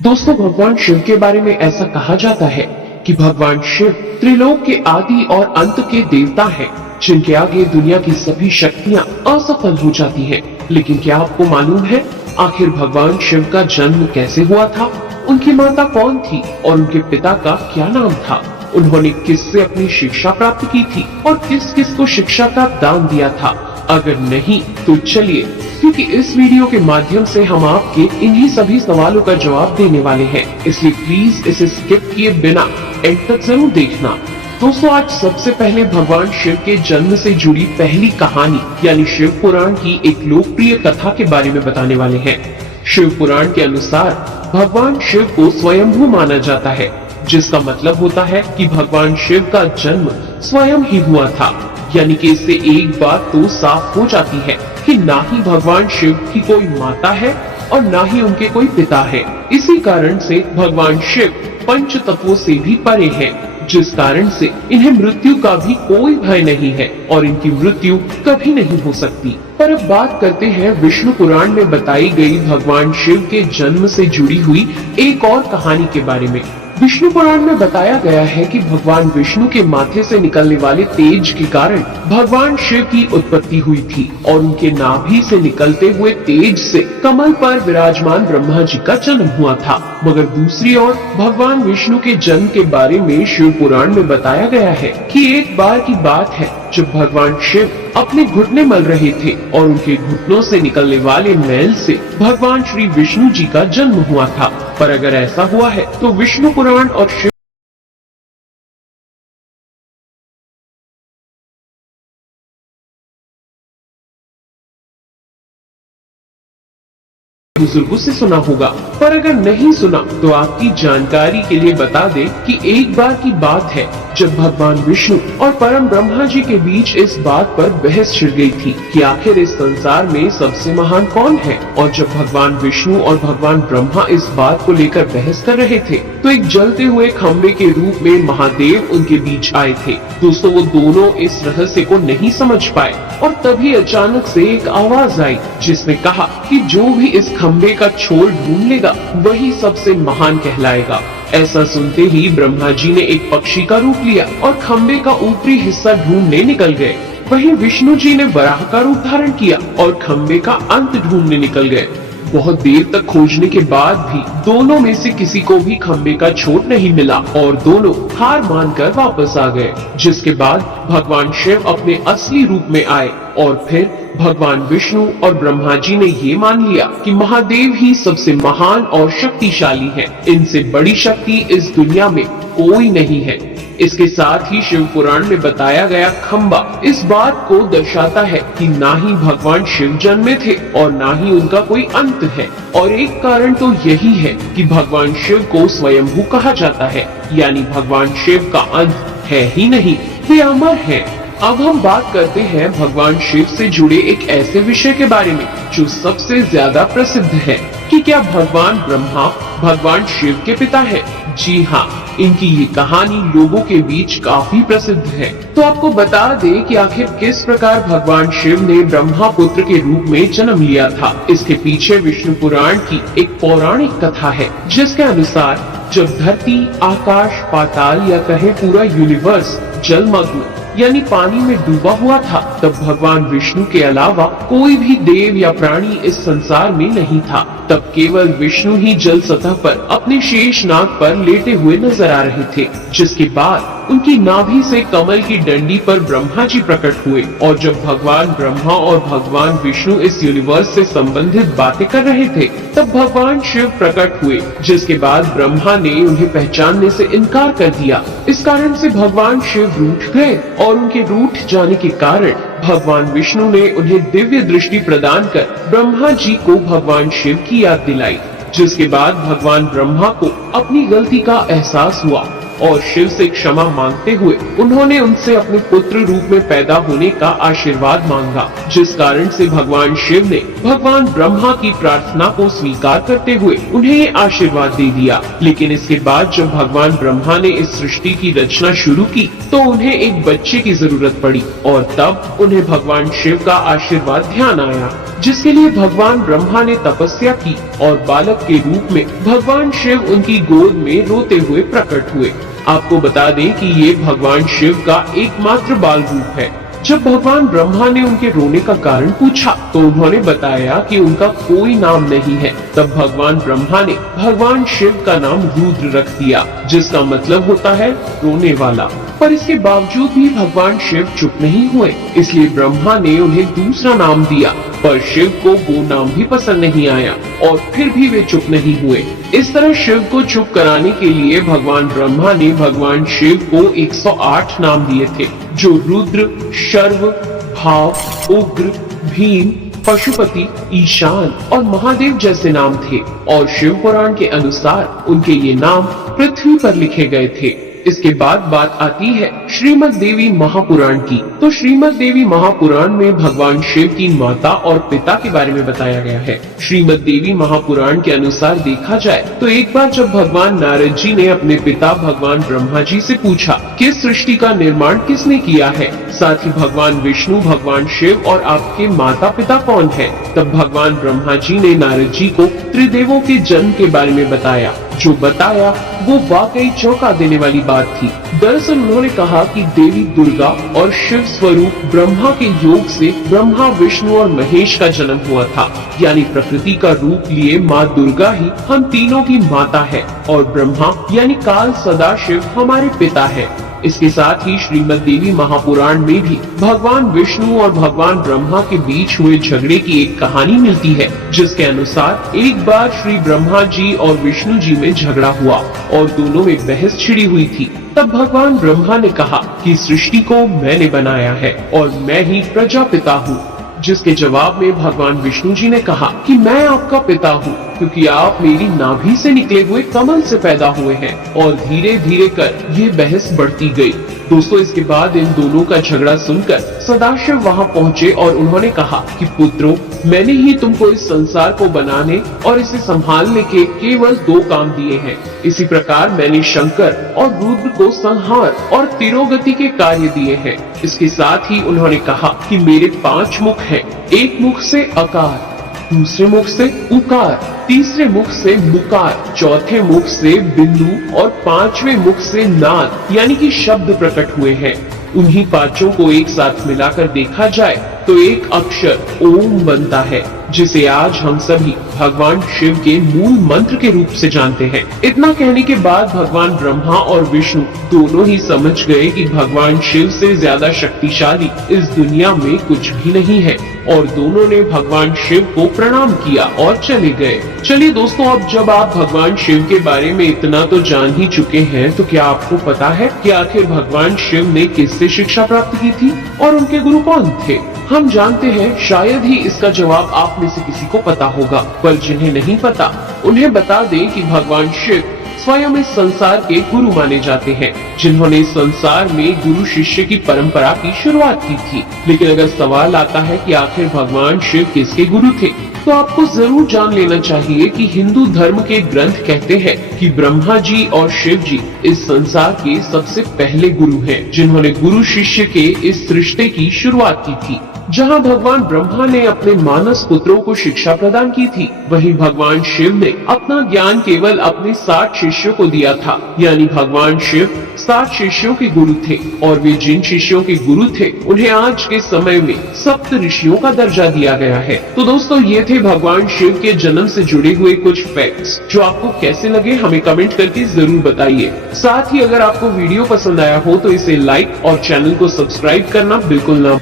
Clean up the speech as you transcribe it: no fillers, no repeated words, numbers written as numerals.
दोस्तों, भगवान शिव के बारे में ऐसा कहा जाता है कि भगवान शिव त्रिलोक के आदि और अंत के देवता हैं, जिनके आगे दुनिया की सभी शक्तियां असफल हो जाती हैं। लेकिन क्या आपको मालूम है आखिर भगवान शिव का जन्म कैसे हुआ था? उनकी माता कौन थी और उनके पिता का क्या नाम था? उन्होंने किससे अपनी शिक्षा प्राप्त की थी और किस किस को शिक्षा का दान दिया था? अगर नहीं तो चलिए, क्योंकि इस वीडियो के माध्यम से हम आपके इन्हीं सभी सवालों का जवाब देने वाले हैं, इसलिए प्लीज इसे स्किप किए बिना एंड तक जरूर देखना। दोस्तों, आज सबसे पहले भगवान शिव के जन्म से जुड़ी पहली कहानी यानी शिव पुराण की एक लोकप्रिय कथा के बारे में बताने वाले हैं। शिव पुराण के अनुसार भगवान शिव को स्वयंभू माना जाता है, जिसका मतलब होता है कि भगवान शिव का जन्म स्वयं ही हुआ था। यानी कि इससे एक बात तो साफ हो जाती है कि ना ही भगवान शिव की कोई माता है और ना ही उनके कोई पिता है। इसी कारण से भगवान शिव पंच तत्वों से भी परे हैं, जिस कारण से इन्हें मृत्यु का भी कोई भय नहीं है और इनकी मृत्यु कभी नहीं हो सकती। पर अब बात करते हैं विष्णु पुराण में बताई गई भगवान शिव के जन्म से जुड़ी हुई एक और कहानी के बारे में। विष्णु पुराण में बताया गया है कि भगवान विष्णु के माथे से निकलने वाले तेज के कारण भगवान शिव की उत्पत्ति हुई थी और उनके नाभि से निकलते हुए तेज से कमल पर विराजमान ब्रह्मा जी का जन्म हुआ था। मगर दूसरी ओर भगवान विष्णु के जन्म के बारे में शिव पुराण में बताया गया है कि एक बार की बात है जब भगवान शिव अपने घुटने मल रहे थे और उनके घुटनों से निकलने वाले मैल से भगवान श्री विष्णु जी का जन्म हुआ था। पर अगर ऐसा हुआ है तो विष्णु पुराण और शिव बुजुर्गों से सुना होगा, पर अगर नहीं सुना तो आपकी जानकारी के लिए बता दें कि एक बार की बात है जब भगवान विष्णु और परम ब्रह्मा जी के बीच इस बात पर बहस छिड़ गई थी कि आखिर इस संसार में सबसे महान कौन है। और जब भगवान विष्णु और भगवान ब्रह्मा इस बात को लेकर बहस कर रहे थे तो एक जलते हुए खंबे के रूप में महादेव उनके बीच आए थे। दोस्तों, वो दोनों इस रहस्य को नहीं समझ पाए और तभी अचानक से एक आवाज आई जिसने कहा कि जो भी इस खंबे का छोर ढूंढ लेगा वही सबसे महान कहलाएगा। ऐसा सुनते ही ब्रह्मा जी ने एक पक्षी का रूप लिया और खंबे का ऊपरी हिस्सा ढूंढने निकल गए। वहीं विष्णु जी ने वराह का रूप धारण किया और खंबे का अंत ढूंढने निकल गए। बहुत देर तक खोजने के बाद भी दोनों में से किसी को भी खंबे का छोर नहीं मिला और दोनों हार मानकर वापस आ गए। जिसके बाद भगवान शिव अपने असली रूप में आए और फिर भगवान विष्णु और ब्रह्मा जी ने ये मान लिया कि महादेव ही सबसे महान और शक्तिशाली है। इनसे बड़ी शक्ति इस दुनिया में कोई नहीं है। इसके साथ ही शिव पुराण में बताया गया खंबा इस बात को दर्शाता है कि ना ही भगवान शिव जन्मे थे और ना ही उनका कोई अंत है। और एक कारण तो यही है कि भगवान शिव को स्वयंभू कहा जाता है, यानी भगवान शिव का अंत है ही नहीं, वे अमर हैं। अब हम बात करते हैं भगवान शिव से जुड़े एक ऐसे विषय के बारे में जो सबसे ज्यादा प्रसिद्ध है कि क्या भगवान ब्रह्मा भगवान शिव के पिता है। जी हाँ, इनकी ये कहानी लोगों के बीच काफी प्रसिद्ध है। तो आपको बता दें कि आखिर किस प्रकार भगवान शिव ने ब्रह्मा पुत्र के रूप में जन्म लिया था। इसके पीछे विष्णु पुराण की एक पौराणिक कथा है जिसके अनुसार जब धरती, आकाश, पाताल या कहे पूरा यूनिवर्स जलमग्न यानी पानी में डूबा हुआ था, तब भगवान विष्णु के अलावा कोई भी देव या प्राणी इस संसार में नहीं था। तब केवल विष्णु ही जल सतह पर अपने शेष नाग पर लेटे हुए नजर आ रहे थे। जिसके बाद उनकी नाभि से कमल की डंडी पर ब्रह्मा जी प्रकट हुए और जब भगवान ब्रह्मा और भगवान विष्णु इस यूनिवर्स से संबंधित बातें कर रहे थे तब भगवान शिव प्रकट हुए। जिसके बाद ब्रह्मा ने उन्हें पहचानने से इनकार कर दिया। इस कारण से भगवान शिव रूठ गए और उनके रूठ जाने के कारण भगवान विष्णु ने उन्हें दिव्य दृष्टि प्रदान कर ब्रह्मा जी को भगवान शिव की याद दिलाई। जिसके बाद भगवान ब्रह्मा को अपनी गलती का एहसास हुआ और शिव से क्षमा मांगते हुए उन्होंने उनसे अपने पुत्र रूप में पैदा होने का आशीर्वाद मांगा, जिस कारण से भगवान शिव ने भगवान ब्रह्मा की प्रार्थना को स्वीकार करते हुए उन्हें ये आशीर्वाद दे दिया। लेकिन इसके बाद जब भगवान ब्रह्मा ने इस सृष्टि की रचना शुरू की तो उन्हें एक बच्चे की जरूरत पड़ी और तब उन्हें भगवान शिव का आशीर्वाद ध्यान आया, जिसके लिए भगवान ब्रह्मा ने तपस्या की और बालक के रूप में भगवान शिव उनकी गोद में रोते हुए प्रकट हुए। आपको बता दें कि ये भगवान शिव का एकमात्र बाल रूप है। जब भगवान ब्रह्मा ने उनके रोने का कारण पूछा तो उन्होंने बताया कि उनका कोई नाम नहीं है। तब भगवान ब्रह्मा ने भगवान शिव का नाम रुद्र रख दिया, जिसका मतलब होता है रोने वाला। पर इसके बावजूद भी भगवान शिव चुप नहीं हुए, इसलिए ब्रह्मा ने उन्हें दूसरा नाम दिया। पर शिव को वो नाम भी पसंद नहीं आया और फिर भी वे चुप नहीं हुए। इस तरह शिव को चुप कराने के लिए भगवान ब्रह्मा ने भगवान शिव को 108 नाम दिए थे, जो रुद्र, शर्व, भाव, उग्र, भीम, पशुपति, ईशान और महादेव जैसे नाम थे। और शिव पुराण के अनुसार उनके ये नाम पृथ्वी पर लिखे गए थे। इसके बाद बात आती है श्रीमद् देवी महापुराण की। तो श्रीमद् देवी महापुराण में भगवान शिव की माता और पिता के बारे में बताया गया है। श्रीमद् देवी महापुराण के अनुसार देखा जाए तो एक बार जब भगवान नारद जी ने अपने पिता भगवान ब्रह्मा जी से पूछा कि इस सृष्टि का निर्माण किसने किया है, साथ ही भगवान विष्णु, भगवान शिव और आपके माता पिता कौन है, तब भगवान ब्रह्मा जी ने नारद जी को त्रिदेवों के जन्म के बारे में बताया। जो बताया वो वाकई चौंका देने वाली बात थी। दरअसल उन्होंने कहा कि देवी दुर्गा और शिव स्वरूप ब्रह्मा के योग से ब्रह्मा, विष्णु और महेश का जन्म हुआ था। यानी प्रकृति का रूप लिए माँ दुर्गा ही हम तीनों की माता है और ब्रह्मा यानी काल सदाशिव हमारे पिता है। इसके साथ ही श्रीमद् देवी महापुराण में भी भगवान विष्णु और भगवान ब्रह्मा के बीच हुए झगड़े की एक कहानी मिलती है, जिसके अनुसार एक बार श्री ब्रह्मा जी और विष्णु जी में झगड़ा हुआ और दोनों में बहस छिड़ी हुई थी। तब भगवान ब्रह्मा ने कहा कि सृष्टि को मैंने बनाया है और मैं ही प्रजापिता हूँ, जिसके जवाब में भगवान विष्णु जी ने कहा कि मैं आपका पिता हूँ, क्योंकि आप मेरी नाभि से निकले हुए कमल से पैदा हुए हैं। और धीरे धीरे कर ये बहस बढ़ती गई। दोस्तों, इसके बाद इन दोनों का झगड़ा सुनकर सदाशिव वहाँ पहुँचे और उन्होंने कहा कि पुत्रों, मैंने ही तुमको इस संसार को बनाने और इसे संभालने के केवल 2 काम दिए हैं। इसी प्रकार मैंने शंकर और रुद्र को संहार और तिरोगति के कार्य दिए हैं। इसके साथ ही उन्होंने कहा कि मेरे 5 मुख हैं। एक मुख से अकार, दूसरे मुख से उकार, तीसरे मुख से मुकार, चौथे मुख से बिंदु और 5वें मुख से नाद यानी कि शब्द प्रकट हुए हैं। उन्हीं पांचों को एक साथ मिलाकर देखा जाए तो एक अक्षर ओम बनता है, जिसे आज हम सभी भगवान शिव के मूल मंत्र के रूप से जानते हैं। इतना कहने के बाद भगवान ब्रह्मा और विष्णु दोनों ही समझ गए कि भगवान शिव से ज्यादा शक्तिशाली इस दुनिया में कुछ भी नहीं है और दोनों ने भगवान शिव को प्रणाम किया और चले गए। चलिए दोस्तों, अब जब आप भगवान शिव के बारे में इतना तो जान ही चुके हैं, तो क्या आपको पता है कि आखिर भगवान शिव ने किससे शिक्षा प्राप्त की थी और उनके गुरु कौन थे? हम जानते हैं शायद ही इसका जवाब आप में से किसी को पता होगा, पर जिन्हें नहीं पता उन्हें बता दें कि भगवान शिव स्वयं इस संसार के गुरु माने जाते हैं, जिन्होंने इस संसार में गुरु शिष्य की परंपरा की शुरुआत की थी। लेकिन अगर सवाल आता है कि आखिर भगवान शिव किसके गुरु थे, तो आपको जरूर जान लेना चाहिए कि हिंदू धर्म के ग्रंथ कहते हैं कि ब्रह्मा जी और शिव जी इस संसार के सबसे पहले गुरु हैं, जिन्होंने गुरु शिष्य के इस रिश्ते की शुरुआत की थी। जहां भगवान ब्रह्मा ने अपने मानस पुत्रों को शिक्षा प्रदान की थी, वहीं भगवान शिव ने अपना ज्ञान केवल अपने 60 शिष्यों को दिया था। यानी भगवान शिव 60 शिष्यों के गुरु थे और वे जिन शिष्यों के गुरु थे उन्हें आज के समय में सप्त ऋषियों का दर्जा दिया गया है। तो दोस्तों, ये थे भगवान शिव के जन्म से जुड़े हुए कुछ फैक्ट्स, जो आपको कैसे लगे हमें कमेंट करके जरूर बताइए। साथ ही अगर आपको वीडियो पसंद आया हो तो इसे लाइक और चैनल को सब्सक्राइब करना बिल्कुल ना